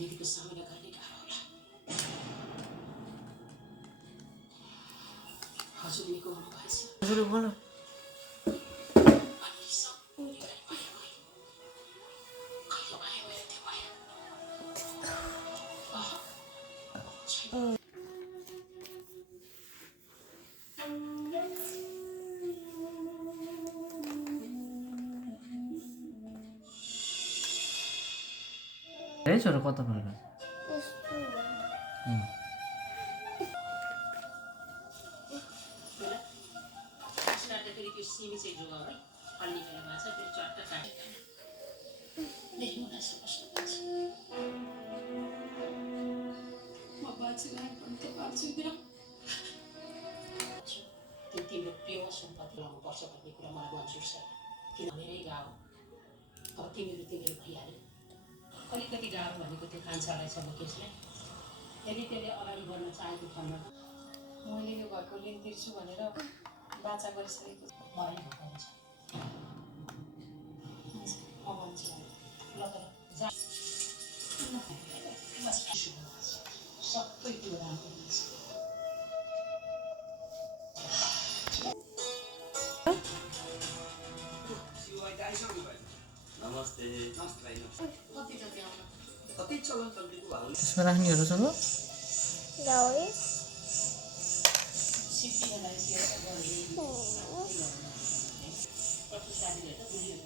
दिदीको सामना गर्ने गाह्रो होला। हजुरले को हुनु भएछ? हजुर बोलो। ए छोरो कता परेको? सिमी चाहिँ जोगाउ है अन्य बेलामा चाहिँ त्यो चट्टा काटेको देख्नुलाई स्पष्ट हुन्छ। म बाँचिरहेको पनि त बाँच्दिनँ। त्यो तिम्रो प्रिय सम्पत्ति लाउनुपर्छ भन्ने कुरा मलाई मन्जुर छैन। किन मेरै गाउँ अब तिमीहरू भइहाल्यो। अलिकति गाह्रो भनेको त्यो कान्छालाई छ मुकेशलाई। यदि त्यसले अगाडि बढ्न चाहेको खण्डमा मैले यो घरको ऋण तिर्छु भनेर बाचा गरिसकेको छु। मलाई ढुक्क हुन्छ। म भन्छु ल त जा। सबै कुरो राम्रो हुन्छ। नमस्ते। कति जति आउनु कति चलन चल्तीको भाउ त्यसमा राख्नेहरू छ ल? सिक्किमलाई सेवा गर्ने कति साथीहरू त बुझ्यो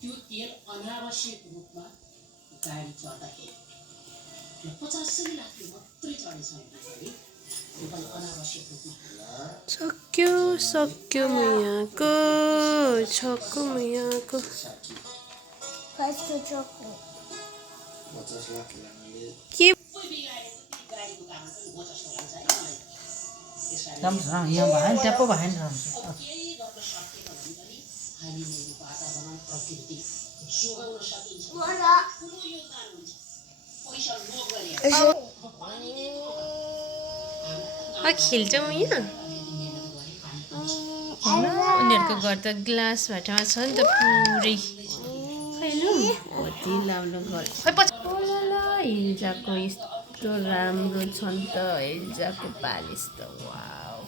त्यो तेल अनावश्यक रूपमा गाडी चढ्दाखेरि 50 लाखले मात्रै चढेछ भने अनावश्यक रूपमा सक्यो सक्यो मैयाको छक्को मैयाको 50 लाख के राम्रो छ यहाँ भयो नि ट्याप्पो भयो नि राम्रो छ। खेल्छौँ यहाँ उनीहरूको घर त ग्लास भाटामा छ नि त पुरै कति लाउनु घर हिल्जाको यस्तो राम्रो छ नि त हिल्जाको पालिस त वाउ